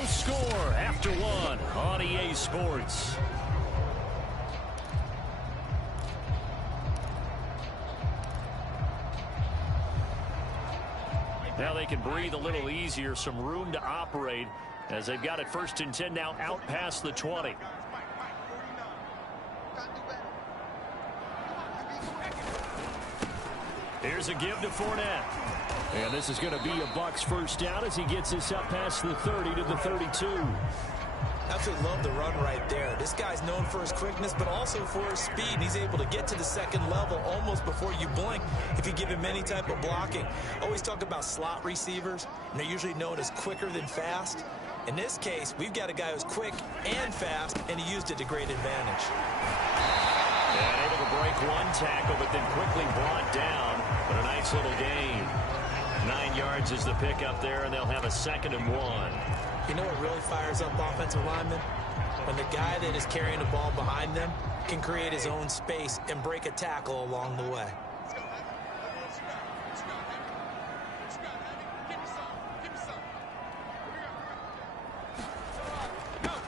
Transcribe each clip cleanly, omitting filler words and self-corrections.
No score after one on EA Sports. Now they can breathe a little easier, some room to operate as they've got it 1st and 10 now out past the 20. Here's a give to Fournette. And this is going to be a Bucs first down as he gets this up past the 30 to the 32. Absolutely love the run right there. This guy's known for his quickness, but also for his speed. He's able to get to the second level almost before you blink if you give him any type of blocking. Always talk about slot receivers, and they're usually known as quicker than fast. In this case, we've got a guy who's quick and fast, and he used it to great advantage. And able to break one tackle, but then quickly brought down. But a nice little gain. 9 yards is the pickup there, and they'll have a 2nd and 1. You know what really fires up offensive linemen? When the guy that is carrying the ball behind them can create his own space and break a tackle along the way.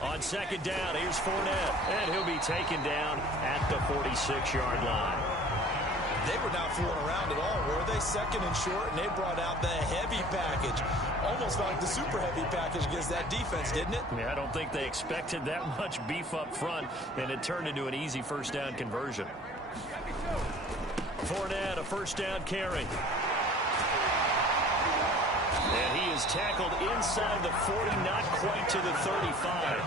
On 2nd down, here's Fournette, and he'll be taken down at the 46-yard line. They were not fooling around at all, were they? 2nd and short, and they brought out the heavy package. Almost felt like the super heavy package against that defense, didn't it? Yeah, I don't think they expected that much beef up front, and it turned into an easy 1st down conversion. Fournette, a 1st down carry. And he is tackled inside the 40, not quite to the 35.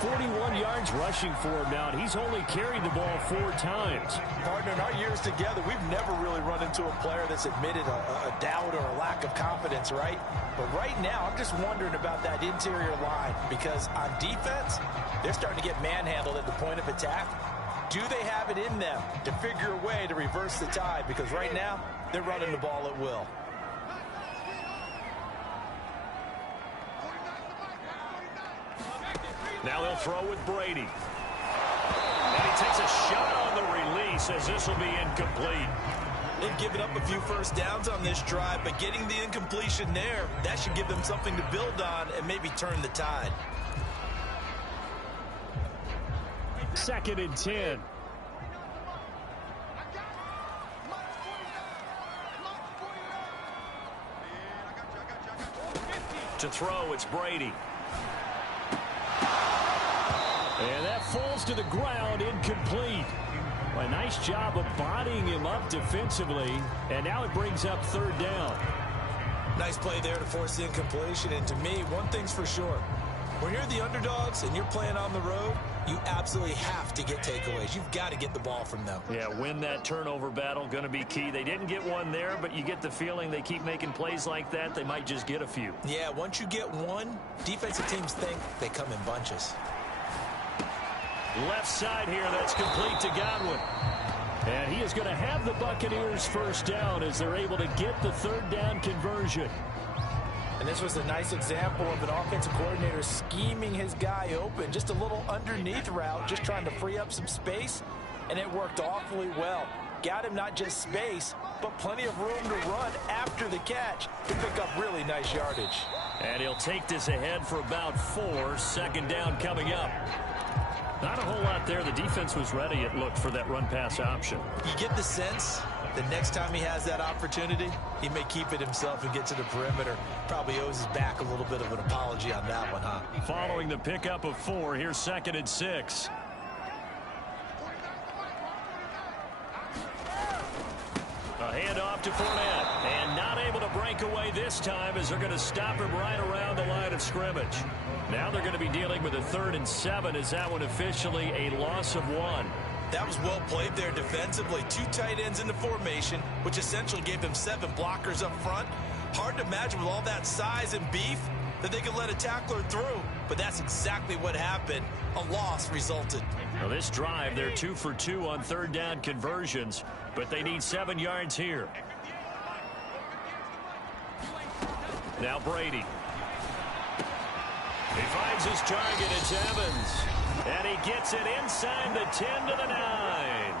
41 yards rushing for him now, and he's only carried the ball 4 times. Partner, in our years together, we've never really run into a player that's admitted a doubt or a lack of confidence, right? But right now, I'm just wondering about that interior line, because on defense, they're starting to get manhandled at the point of attack. Do they have it in them to figure a way to reverse the tide? Because right now, they're running the ball at will. Now he'll throw with Brady. And he takes a shot on the release as this will be incomplete. They've given up a few 1st downs on this drive, but getting the incompletion there, that should give them something to build on and maybe turn the tide. 2nd and 10. To throw, it's Brady. And that falls to the ground, incomplete. A nice job of bodying him up defensively, and now it brings up 3rd down. Nice play there to force the incompletion, and to me, one thing's for sure. When you're the underdogs and you're playing on the road, you absolutely have to get takeaways. You've got to get the ball from them. Yeah, win that turnover battle, going to be key. They didn't get one there, but you get the feeling they keep making plays like that, they might just get a few. Yeah, once you get one, defensive teams think they come in bunches. Left side here, that's complete to Godwin. And he is going to have the Buccaneers 1st down as they're able to get the 3rd down conversion. And this was a nice example of an offensive coordinator scheming his guy open. Just a little underneath route, just trying to free up some space, and it worked awfully well. Got him not just space, but plenty of room to run after the catch to pick up really nice yardage. And he'll take this ahead for about 4. 2nd down coming up. Not a whole lot there. The defense was ready, it looked, for that run-pass option. You get the sense the next time he has that opportunity, he may keep it himself and get to the perimeter. Probably owes his back a little bit of an apology on that one, huh? Following the pickup of 4, here's 2nd and 6. A handoff to Fournette, and not able to break away this time as they're going to stop him right around the line of scrimmage. Now they're going to be dealing with a 3rd and 7. Is that one officially a loss of 1? That was well played there defensively. 2 tight ends in the formation, which essentially gave them 7 blockers up front. Hard to imagine with all that size and beef that they could let a tackler through. But that's exactly what happened. A loss resulted. Now this drive, they're 2 for 2 on 3rd down conversions, but they need 7 yards here. Now Brady. He finds his target. It's Evans. And he gets it inside the 10 to the 9.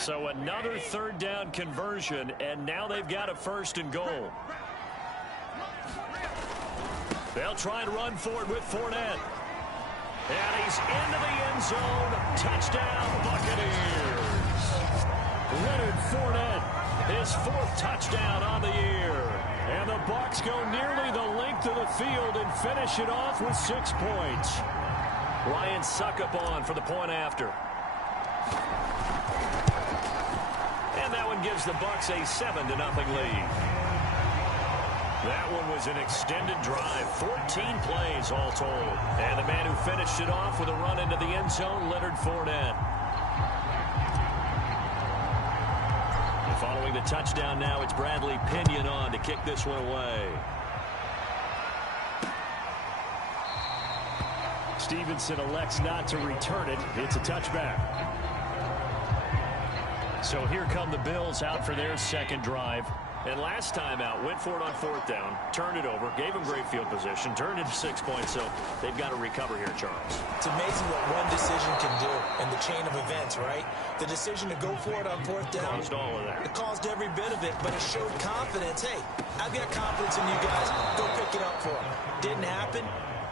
So another third down conversion, and now they've got a 1st and goal. They'll try and run for it with Fournette. And he's into the end zone. Touchdown, Buccaneers. Leonard Fournette, his 4th touchdown on the year. And the Bucs go nearly the length of the field and finish it off with 6 points. Ryan Suckup on for the point after. And that one gives the Bucs a 7-0 lead. That one was an extended drive, 14 plays all told. And the man who finished it off with a run into the end zone, Leonard Fournette. And following the touchdown now, it's Bradley Pinion on to kick this one away. Stevenson elects not to return it. It's a touchback. So here come the Bills out for their 2nd drive. And last time out, went for it on 4th down, turned it over, gave them great field position, turned it to 6 points, so they've got to recover here, Charles. It's amazing what one decision can do in the chain of events, right? The decision to go for it on 4th down. Caused all of that. It caused every bit of it, but it showed confidence. Hey, I've got confidence in you guys. Go pick it up for them. Didn't happen.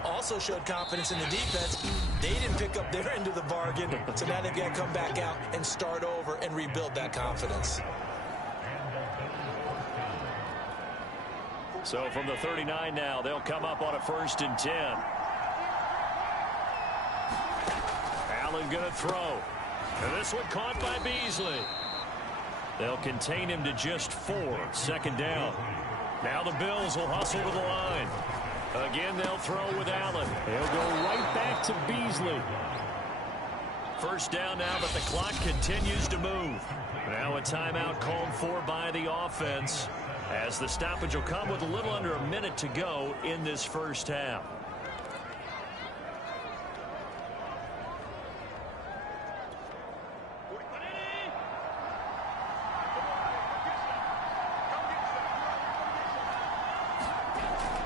Also showed confidence in the defense. They didn't pick up their end of the bargain, so now they've got to come back out and start over and rebuild that confidence. So from the 39 now, they'll come up on a 1st and 10. Allen going to throw. And this one caught by Beasley. They'll contain him to just 4. 2nd down. Now the Bills will hustle to the line. Again, they'll throw with Allen. He'll go right back to Beasley. 1st down now, but the clock continues to move. Now a timeout called for by the offense, as the stoppage will come with a little under a minute to go in this 1st half.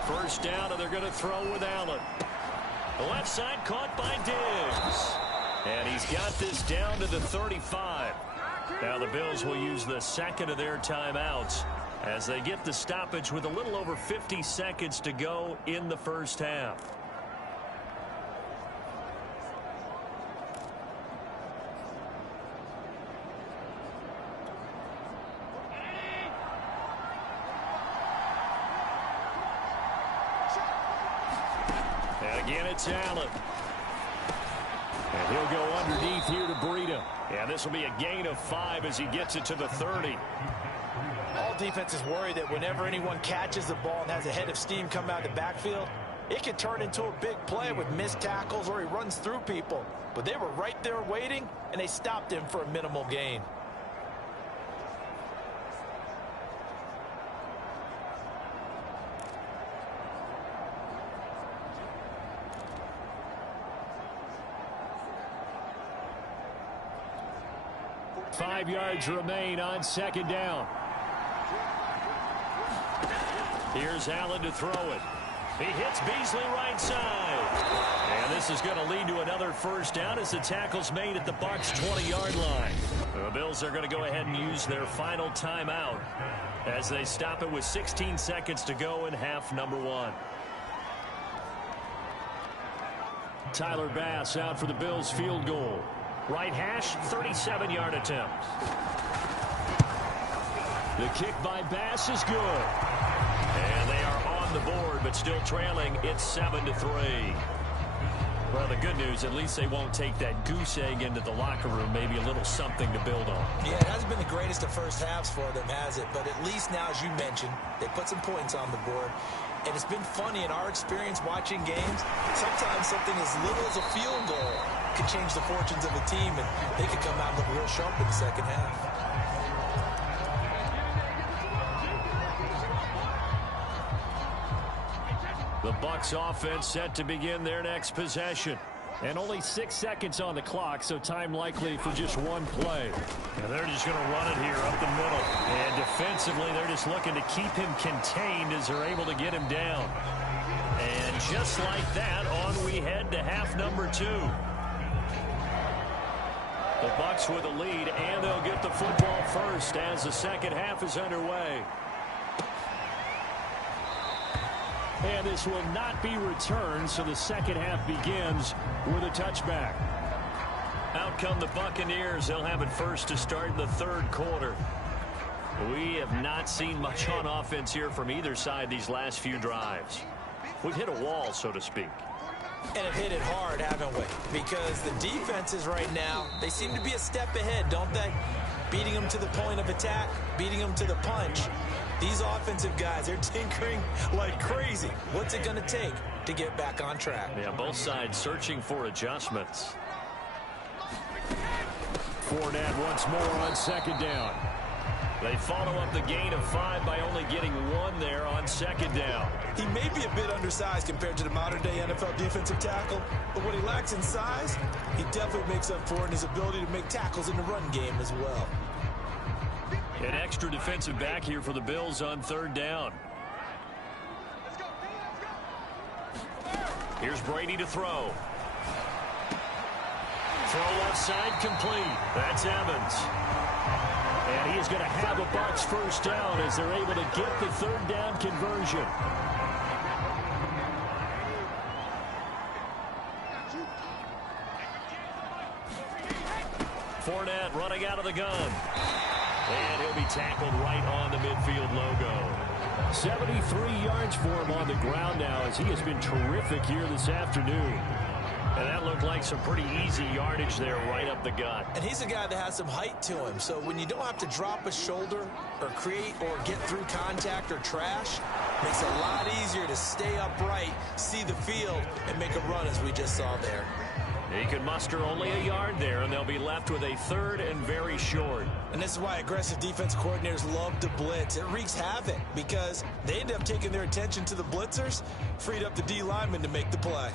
First down, and they're going to throw with Allen. The left side caught by Diggs. And he's got this down to the 35. Now the Bills will use the 2nd of their timeouts as they get the stoppage with a little over 50 seconds to go in the 1st half. And again, it's Allen. And he'll go underneath here to Breida. Yeah, this will be a gain of 5 as he gets it to the 30. All defenses worry that whenever anyone catches the ball and has a head of steam come out of the backfield, it can turn into a big play with missed tackles or he runs through people. But they were right there waiting, and they stopped him for a minimal gain. Five yards remain on 2nd down. Here's Allen to throw it. He hits Beasley right side. And this is going to lead to another 1st down as the tackle's made at the Bucs' 20-yard line. The Bills are going to go ahead and use their final timeout as they stop it with 16 seconds to go in half number 1. Tyler Bass out for the Bills field goal. Right hash, 37-yard attempt. The kick by Bass is good. And they are on the board, but still trailing. It's 7-3. Well, the good news, at least they won't take that goose egg into the locker room. Maybe a little something to build on. Yeah, it hasn't been the greatest of first halves for them, has it? But at least now, as you mentioned, they put some points on the board. And it's been funny in our experience watching games. Sometimes something as little as a field goal could change the fortunes of a team, and they could come out and look real sharp in the 2nd half. The Bucs offense set to begin their next possession. And only 6 seconds on the clock, so time likely for just one play. And they're just going to run it here up the middle. And defensively, they're just looking to keep him contained as they're able to get him down. And just like that, on we head to half number 2. The Bucs with a lead, and they'll get the football first as the second half is underway. And this will not be returned, so the second half begins with a touchback. Out come the Buccaneers. They'll have it first to start the third quarter. We have not seen much on offense here from either side these last few drives. We've hit a wall, so to speak. And have hit it hard, haven't we? Because the defenses right now, they seem to be a step ahead, don't they? Beating them to the point of attack, beating them to the punch. These offensive guys, they're tinkering like crazy. What's it going to take to get back on track? Yeah, both sides searching for adjustments. Fournette once more on second down. They follow up the gain of 5 by only getting 1 there on second down. He may be a bit undersized compared to the modern-day NFL defensive tackle, but what he lacks in size, he definitely makes up for it in his ability to make tackles in the run game as well. An extra defensive back here for the Bills on third down. Here's Brady to throw. Throw left side complete. That's Evans. And he is going to have a Bucs first down as they're able to get the third down conversion. Fournette running out of the gun. And he'll be tackled right on the midfield logo. 73 yards for him on the ground now as he has been terrific here this afternoon. And that looked like some pretty easy yardage there right up the gut. And he's a guy that has some height to him. So when you don't have to drop a shoulder or create or get through contact or trash, makes it a lot easier to stay upright, see the field, and make a run as we just saw there. He could muster only a yard there, and they'll be left with a third and very short. And this is why aggressive defense coordinators love to blitz. It wreaks havoc because they end up taking their attention to the blitzers, freed up the D lineman to make the play.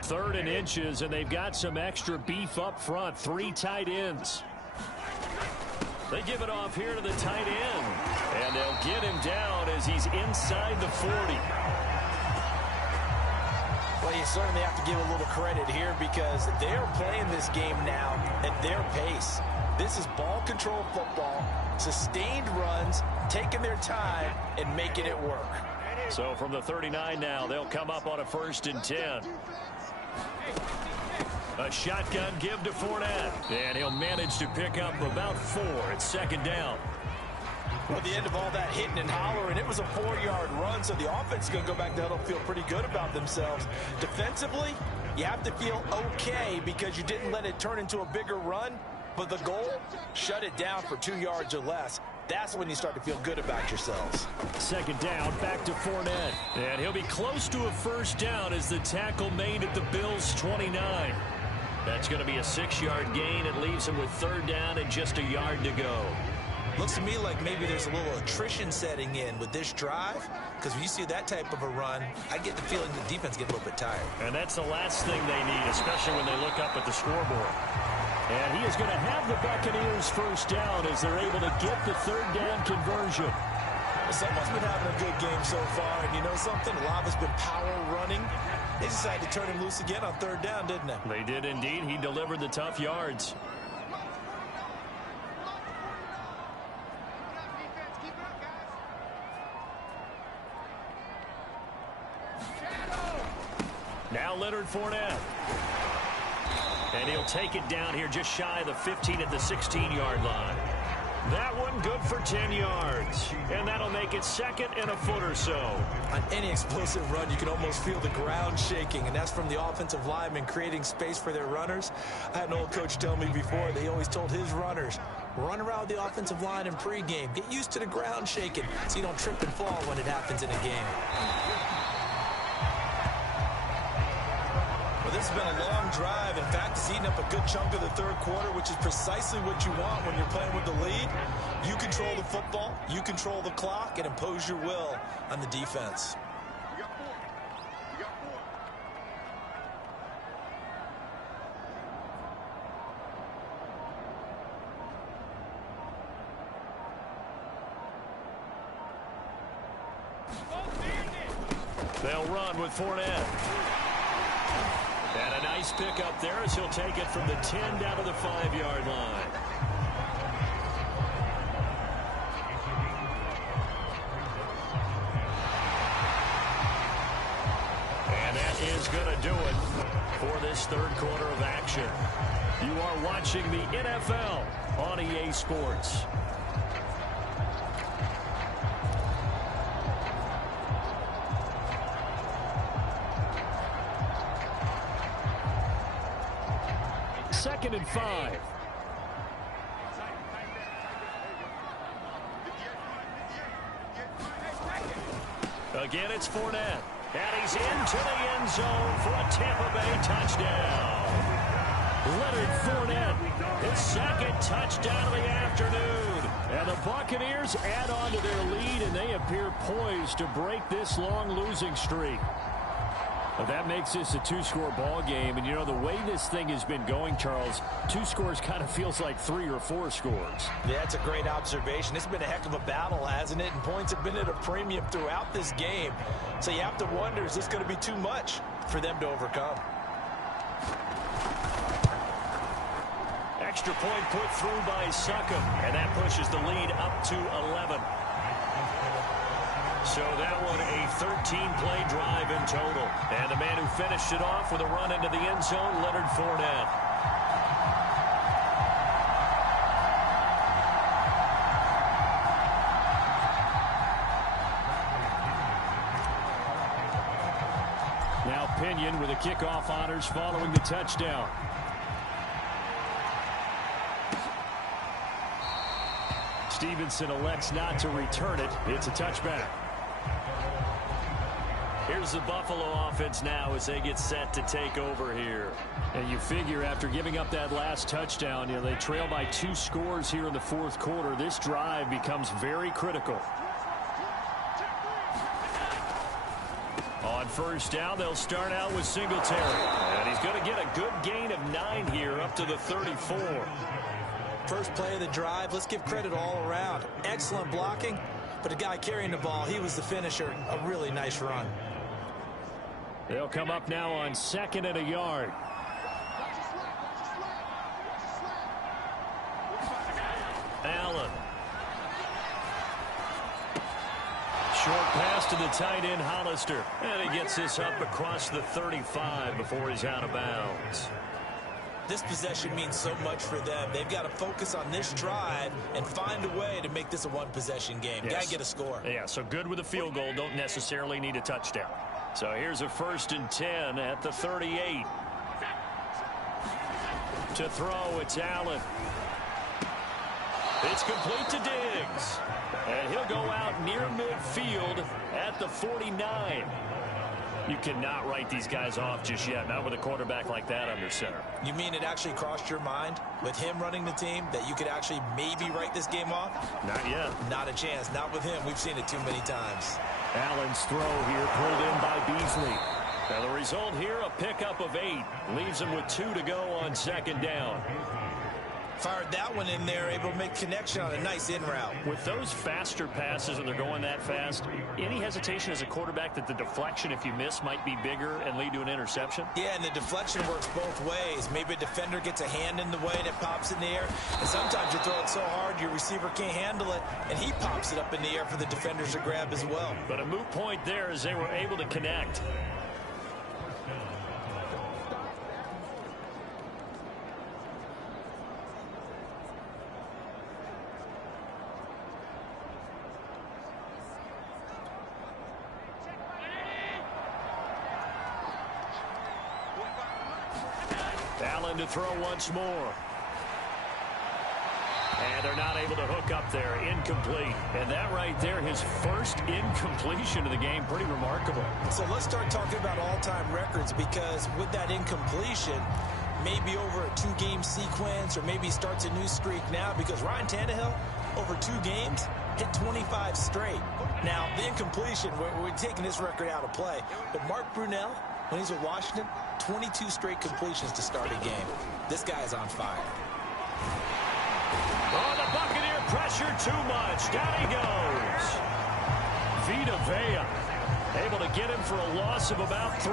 Third and inches, and they've got some extra beef up front. 3 tight ends. They give it off here to the tight end. And they'll get him down as he's inside the 40. Well, you certainly have to give a little credit here because they're playing this game now at their pace. This is ball control football, sustained runs, taking their time, and making it work. So from the 39 now, they'll come up on a 1st and 10. A shotgun give to Fournette. And he'll manage to pick up about 4 at second down. Well, at the end of all that hitting and hollering, it was a 4-yard run, so the offense is going to go back down and feel pretty good about themselves. Defensively, you have to feel okay because you didn't let it turn into a bigger run, but the goal, shut it down for 2 yards or less. That's when you start to feel good about yourselves. Second down, back to Fournette. And he'll be close to a first down as the tackle made at the Bills' 29. That's going to be a 6-yard gain. It leaves him with third down and just a yard to go. Looks to me like maybe there's a little attrition setting in with this drive, because when you see that type of a run, I get the feeling the defense gets a little bit tired. And that's the last thing they need, especially when they look up at the scoreboard. And he is going to have the Buccaneers first down as they're able to get the third down conversion. Well, someone's been having a good game so far, and you know something? A lot of it's been power running. They decided to turn him loose again on third down, didn't they? They did indeed. He delivered the tough yards. Now Leonard Fournette. And he'll take it down here just shy of the 15 at the 16-yard line. That one good for 10 yards. And that'll make it 2nd and a foot or so. On any explosive run, you can almost feel the ground shaking, and that's from the offensive linemen creating space for their runners. I had an old coach tell me before, they always told his runners, run around the offensive line in pregame. Get used to the ground shaking so you don't trip and fall when it happens in a game. Well, this has been a long drive. In fact, it's eaten up a good chunk of the third quarter, which is precisely what you want when you're playing with the lead. You control the football, you control the clock, and impose your will on the defense. They'll run with Fournette. And a nice pickup there as he'll take it from the 10 down to the 5-yard line. And that is going to do it for this third quarter of action. You are watching the NFL on EA Sports. Second and 5. Again, it's Fournette. And he's into the end zone for a Tampa Bay touchdown. Leonard Fournette, his second touchdown of the afternoon. And the Buccaneers add on to their lead, and they appear poised to break this long losing streak. Well, that makes this a two-score ball game. And, you know, the way this thing has been going, Charles, 2 scores kind of feels like 3 or 4 scores. Yeah, that's a great observation. It's been a heck of a battle, hasn't it? And points have been at a premium throughout this game. So you have to wonder, is this going to be too much for them to overcome? Extra point put through by Succop, and that pushes the lead up to 11. So that one a 13-play drive in total. And the man who finished it off with a run into the end zone, Leonard Fournette. Now Pinion with the kickoff honors following the touchdown. Stevenson elects not to return it. It's a touchback. Here's the Buffalo offense now as they get set to take over here. And you figure after giving up that last touchdown, you know, they trail by 2 scores here in the fourth quarter. This drive becomes very critical. On first down, they'll start out with Singletary. And he's going to get a good gain of 9 here up to the 34. First play of the drive, let's give credit all around. Excellent blocking, but the guy carrying the ball, he was the finisher. A really nice run. They'll come up now on 2nd and a yard. Allen. Short pass to the tight end, Hollister. And he gets this up across the 35 before he's out of bounds. This possession means so much for them. They've got to focus on this drive and find a way to make this a one-possession game. Yes. Got to get a score. Yeah, so good with a field goal. Don't necessarily need a touchdown. So here's a 1st and 10 at the 38. To throw, it's Allen. It's complete to Diggs. And he'll go out near midfield at the 49. You cannot write these guys off just yet, not with a quarterback like that under center. You mean it actually crossed your mind with him running the team that you could actually maybe write this game off? Not yet. Not a chance. Not with him. We've seen it too many times. Allen's throw here pulled in by Beasley. Now the result here, a pickup of 8. Leaves him with 2 to go on 2nd down. Fired that one in there, able to make connection on a nice in route. With those faster passes, when they're going that fast, any hesitation as a quarterback that the deflection, if you miss, might be bigger and lead to an interception? Yeah, and the deflection works both ways. Maybe a defender gets a hand in the way and it pops in the air. And sometimes you throw it so hard your receiver can't handle it, and he pops it up in the air for the defenders to grab as well. But a moot point there as they were able to connect. Allen to throw once more. And they're not able to hook up there. Incomplete. And that right there, his first incompletion of the game. Pretty remarkable. So let's start talking about all-time records, because with that incompletion, maybe over a 2-game sequence, or maybe starts a new streak now, because Ryan Tannehill, over 2 games, hit 25 straight. Now, the incompletion, we're taking this record out of play. But Mark Brunell, when he's with Washington, 22 straight completions to start a game. This guy is on fire. Oh, the Buccaneer pressure too much. Down he goes. Vita Vea. Able to get him for a loss of about 3.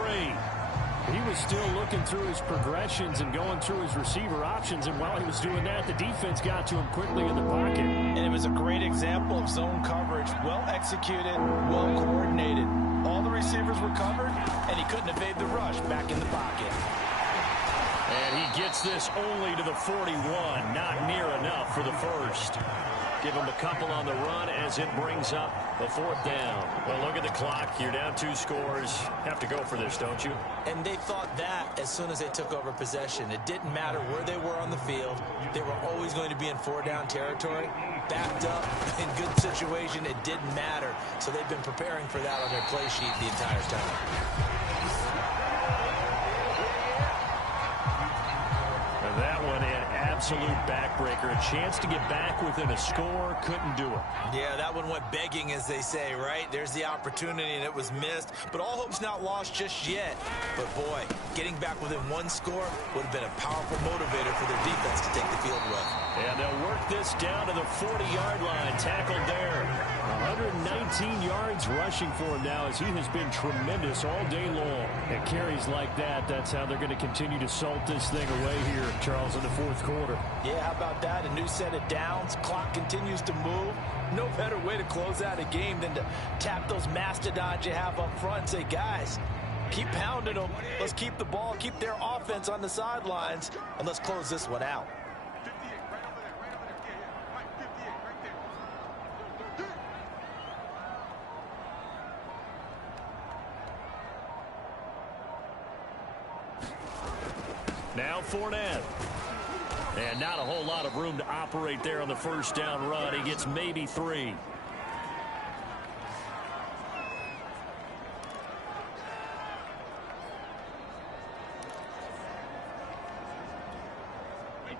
He was still looking through his progressions and going through his receiver options, and while he was doing that, the defense got to him quickly in the pocket. And it was a great example of zone coverage. Well executed, well coordinated. All the receivers were covered, and he couldn't evade the rush back in the pocket. And he gets this only to the 41. Not near enough for the first. Give him a couple on the run as it brings up the 4th down. Well, look at the clock. You're down 2 scores. Have to go for this, don't you? And they thought that as soon as they took over possession. It didn't matter where they were on the field. They were always going to be in 4-down territory. Backed up, in good situation, it didn't matter. So they've been preparing for that on their play sheet the entire time. And that one, an absolute backbreaker. A chance to get back within a score, couldn't do it. Yeah, that one went begging, as they say, right? There's the opportunity, and it was missed. But all hope's not lost just yet. But, boy, getting back within 1 score would have been a powerful motivator for their defense to take the field with. And they'll work this down to the 40-yard line. Tackled there. 119 yards rushing for him now, as he has been tremendous all day long. And carries like that, that's how they're going to continue to salt this thing away here, Charles, in the 4th quarter. Yeah, how about that? A new set of downs. Clock continues to move. No better way to close out a game than to tap those mastodons you have up front and say, guys, keep pounding them. Let's keep the ball, keep their offense on the sidelines, and let's close this one out. Now Fournette. And not a whole lot of room to operate there on the 1st down run. He gets maybe 3.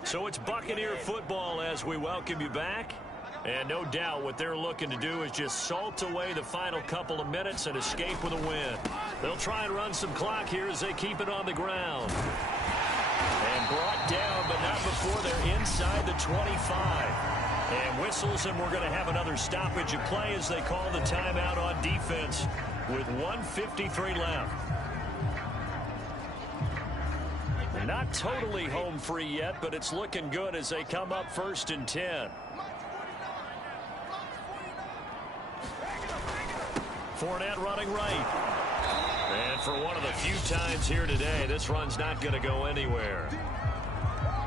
So it's Buccaneer football as we welcome you back. And no doubt what they're looking to do is just salt away the final couple of minutes and escape with a win. They'll try and run some clock here as they keep it on the ground. And brought down, but not before they're inside the 25. And whistles, and we're going to have another stoppage of play as they call the timeout on defense with 1:53 left. Not totally home free yet, but it's looking good as they come up 1st and 10. Fournette running right. And for one of the few times here today, this run's not going to go anywhere.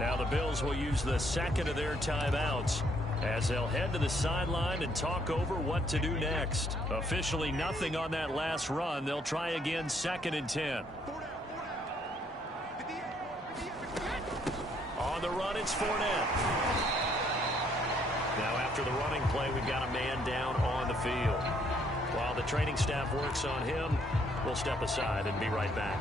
Now the Bills will use the 2nd of their timeouts as they'll head to the sideline and talk over what to do next. Officially nothing on that last run. They'll try again 2nd and 10. On the run, it's Fournette. Now after the running play, we've got a man down on the field. While the training staff works on him, we'll step aside and be right back.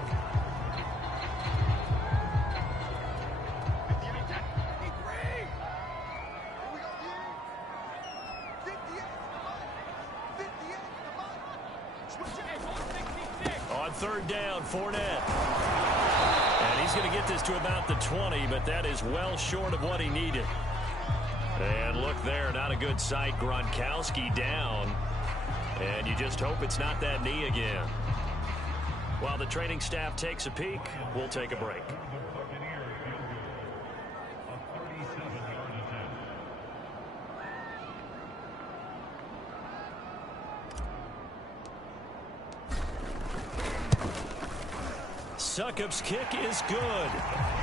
On 3rd down, Fournette. And he's going to get this to about the 20, but that is well short of what he needed. And look there, not a good sight. Gronkowski down. And you just hope it's not that knee again. While the training staff takes a peek, we'll take a break. Succop's kick is good.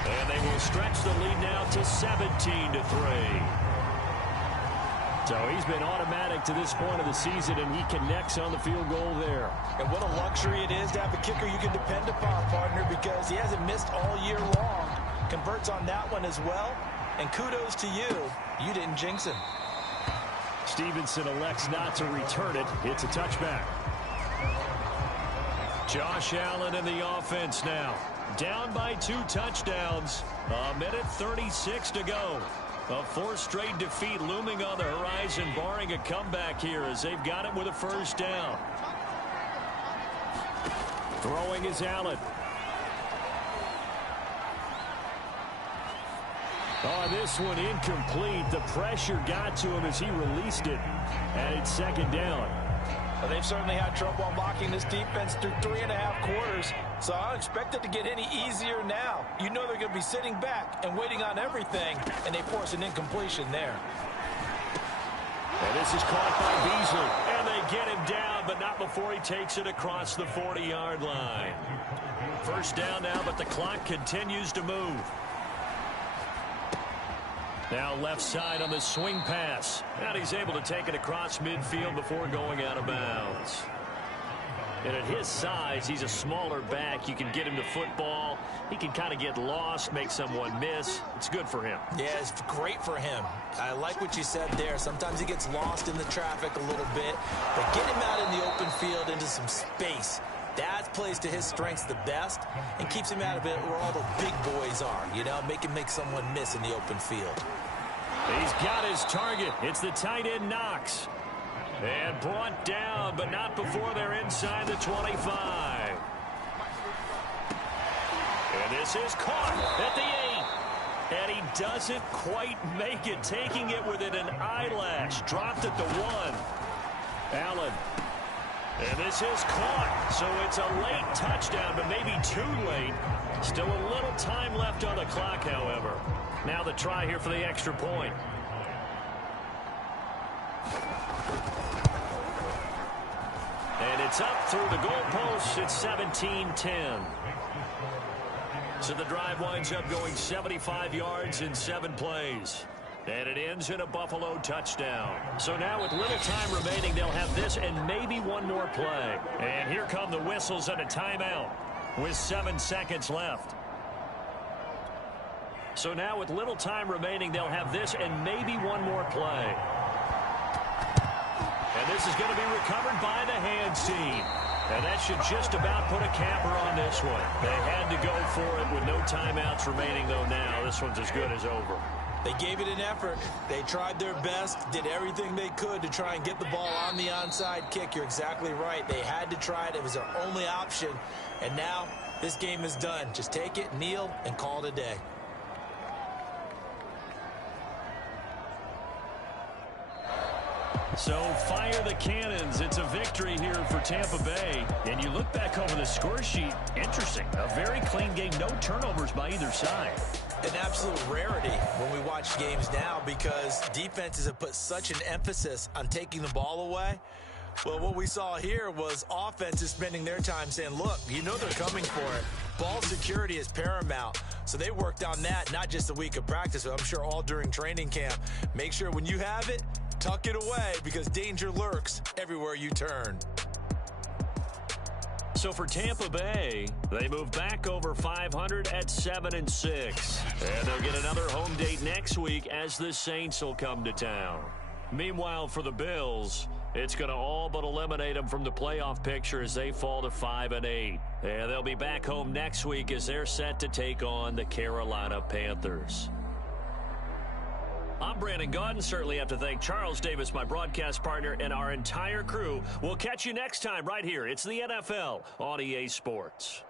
And they will stretch the lead now to 17-3. So he's been automatic to this point of the season, and he connects on the field goal there. And what a luxury it is to have a kicker you can depend upon, partner, because he hasn't missed all year long. Converts on that one as well. And kudos to you. You didn't jinx him. Stevenson elects not to return it. It's a touchback. Josh Allen in the offense now. Down by 2 touchdowns. 1:36 to go. A 4th straight defeat looming on the horizon, barring a comeback here as they've got it with a 1st down. Throwing is Allen. Oh, this one incomplete. The pressure got to him as he released it. And it's 2nd down. Well, they've certainly had trouble unlocking this defense through 3.5 quarters, so I don't expect it to get any easier now. You know they're going to be sitting back and waiting on everything, and they force an incompletion there. And this is caught by Beasley, and they get him down, but not before he takes it across the 40-yard line. First down now, but the clock continues to move. Now left side on the swing pass. And he's able to take it across midfield before going out of bounds. And at his size, he's a smaller back. You can get him to football. He can kind of get lost, make someone miss. It's good for him. Yeah, it's great for him. I like what you said there. Sometimes he gets lost in the traffic a little bit. But get him out in the open field into some space. That plays to his strengths the best and keeps him out of it where all the big boys are. You know, make him make someone miss in the open field. He's got his target. It's the tight end Knox. And brought down, but not before they're inside the 25. And this is caught at the 8. And he doesn't quite make it, taking it within an eyelash. Dropped at the 1. Allen. And this is caught. So it's a late touchdown, but maybe too late. Still a little time left on the clock, however. Now the try here for the extra point. And it's up through the goalposts. It's 17-10. So the drive winds up going 75 yards in 7 plays. And it ends in a Buffalo touchdown. So now with little time remaining, they'll have this and maybe one more play. And here come the whistles and a timeout with 7 seconds left. So now with little time remaining, they'll have this and maybe one more play. And this is going to be recovered by the hands team. And that should just about put a capper on this one. They had to go for it with no timeouts remaining, though now this one's as good as over. They gave it an effort. They tried their best, did everything they could to try and get the ball on the onside kick. You're exactly right. They had to try it. It was their only option. And now this game is done. Just take it, kneel, and call it a day. So fire the cannons. It's a victory here for Tampa Bay. And you look back over the score sheet, interesting. A very clean game, no turnovers by either side. An absolute rarity when we watch games now because defenses have put such an emphasis on taking the ball away. Well, what we saw here was offenses spending their time saying, look, you know they're coming for it. Ball security is paramount. So they worked on that, not just a week of practice, but I'm sure all during training camp. Make sure when you have it, tuck it away because danger lurks everywhere you turn. So for Tampa Bay, they move back over 500 at 7-6. And they'll get another home date next week as the Saints will come to town. Meanwhile, for the Bills, it's going to all but eliminate them from the playoff picture as they fall to 5-8. And they'll be back home next week as they're set to take on the Carolina Panthers. I'm Brandon Gaudin. Certainly have to thank Charles Davis, my broadcast partner, and our entire crew. We'll catch you next time right here. It's the NFL on EA Sports.